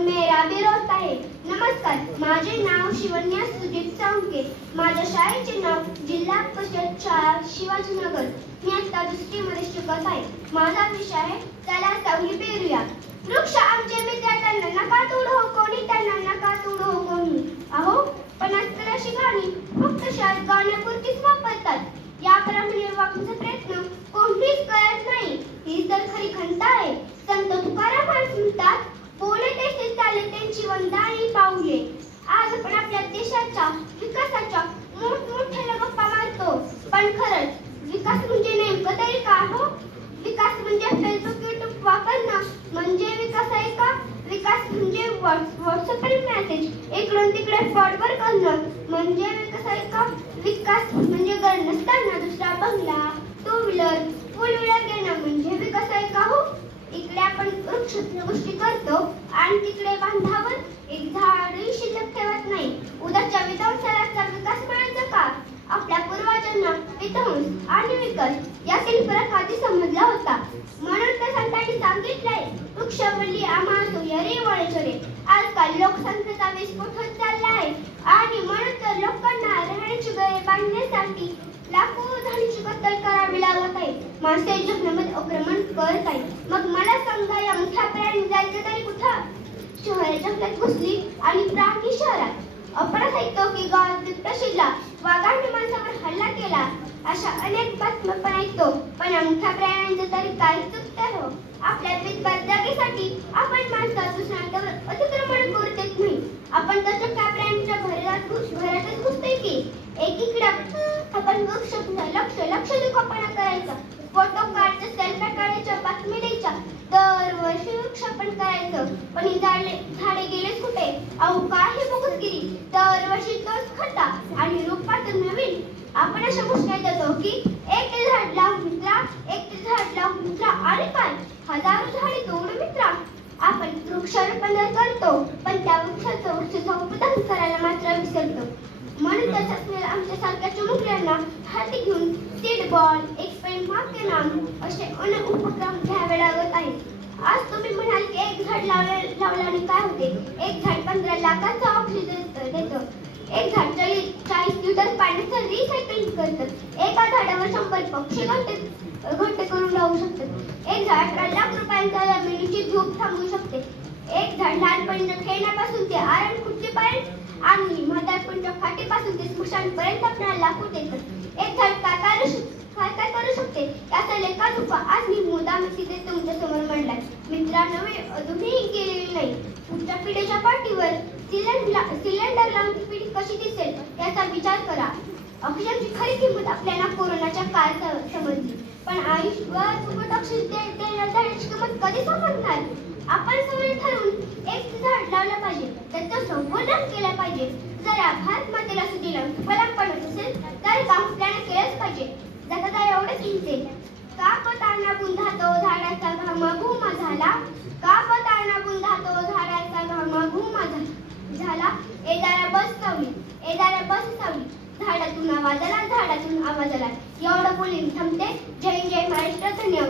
मेरा विरोध आहे। नमस्कार, माझे नाव शिवन्या सुजित साळुंखे। माझ्या शाळेचे नाव जिल्हा परिषद शाळा शिवाजीनगर। मी आता दुसरीमध्ये शिकत आहे। माझा विषय आहे चला सावली पेरूया। वृक्ष आमचे मित्र, त्यांना नका तोडू हो कोणी, त्यांना नका तोडू हो कोणी। अहो, पण आजकाल अशी गाणी फक्त शाळेत गाण्यापुरतीच वापरतात। याप्रमाणे वागण्याचा प्रयत्न कोणीच करत नाही। ही तर खरी खंत आहे। संत तुकाराम म्हणतात, बोले तैसे चाले त्यांची वंदनी पाऊले। आज आपण आपल्या देशाच्या विकासाच्या मोठमोठ्या गप्पा मारतो, पण खरंच विकास म्हणजे नेमकं तरी काय हो? विकास म्हणजे फेसबुक युट्यूब वापरणं म्हणजे विकास आहे का? विकास म्हणजे व्हॉट्सअपवर मेसेज इकडून तिकडे फॉरवर्ड करणं म्हणजे विकास आहे का? विकास म्हणजे घर नसताना दुसरा बंगला, टू व्हीलर, फोर व्हीलर घेणं म्हणजे विकास आहे का हो? इकडे आपण वृक्ष गोष्टी करतो आणि तिकडे बांधावर एक झाडही शिल्लक ठेवत नाही। उद्याच्या विध्वंसाचा विकास म्हणायचा का? आपल्या पूर्वजांना विध्वंस आणि विकास यातील फरक आधी समजला होता। म्हणून तर संतांनी सांगितलंय, वृक्षवल्ली आम्हा सोयरे वळचरे। आजकाल लोकसंख्येचा विस्फोट होत चालला आहे आणि म्हणून तर लोकांना राहण्याची घरे बांधण्यासाठी लाखो झाडांची कत्तल करावी लागत आहे। माणसे जंगलामध्ये आक्रमण करत आहेत। मग मला सांगा, या मोठ्या प्राणी जायचं तरी कुठं? शहर जंगलात घुसली आणि प्राणी शहरात। आपण ऐकतो की गावात बिबट्या शिरला, वाघाने माणसावर हल्ला केला, अशा अनेक बातम्या पण ऐकतो। पण या मोठ्या प्राण्यांचं तरी काय चुकतं हो? आपल्या पिकपात जागेसाठी आपण माणसं दुसऱ्यांवर अतिक्रमण करू देत नाही। आपण तर त्या प्राण्यांच्या घरातच घुसतोय की। एकीकडे आपण वृक्ष लक्ष दुखापणा करायचा, फोटो काढायचा, सेल्फी काढायच्या, बातमी द्यायच्या, दरवर्षी वृक्षारोपण करायचं। पण ही झाडे गेलेच कुठे? अहो, काय हे बोगसगिरी? दरवर्षी तोच खड्डा आणि रोपात नवीन। आपण अशा घोषणा देतो की एक झाड लाव मित्रा, एक झाड लाव मित्रा, आणि काय हजारो झाडे तोडू मित्रा। आपण वृक्षारोपण करतो, पण त्या वृक्षाचं वृक्षसंवर्धन करायला मात्र विसरतो। म्हणून तर आमच्या सारख्या चिमुकल्यांना हाती घेऊन सीड बॉल, एक्सपेरिमेंट मागे नाम असे अनेक उपक्रम घ्यावे लागत आहेत। आज तुम्ही म्हणाल की एक झाड लावल्याने काय होते? एक झाड 15 लाखाचा ऑक्सिजन देतं। एक झाड 40 लिटर पाण्याचं रिसायकलिंग करतं। एका झाडावर 100 पक्षी घंटे करून राहू शकतात। एक झाड 18 लाख रुपयांचा जमिनीची धूप थांबवू शकते। एक झाड लहानपणीच्या खेळण्यापासून ते आराम खुर्चीपर्यंत आणि म्हातारपणाच्या खाटेपासून ते स्मशानपर्यंत आपल्याला लाकूड देतं। एक झाड काय करू शकते याचा लेखाजोखा आज मी मुद्दाम तिथे तुमच्या समोर मांडलाय। मित्रांनो, अजूनही गेलेली नाही। पुढच्या पिढीच्या पाठीवर सिलेंडर लावून ती पिढी कशी दिसेल याचा विचार करा। ऑक्सिजनची खरी किंमत आपल्याला कोरोनाच्या काळात समजली, पण आयुष्यभर फुकट ऑक्सिजन देण्याची किंमत कधी समजणार? आपण सगळे ठरवून एक झाड लावलं पाहिजे, त्याचं संवर्धन केलं पाहिजे। जर या भारत मातेला सुजीला फलक पडत असेल तर काम आपल्याला केलंच पाहिजे। जगाला एवढंच लिहिते, कापताना पुन्हा तो झाडाचा घामाघूम झाला, कापताना पुन्हा तो झाडाचा घामाघूम झाला। एदारा बस सावली, झाडातून आवाज आला, झाडातून आवाज आला। एवढं बोलून थांबते। जय जय महाराष्ट्र, धन्यवाद।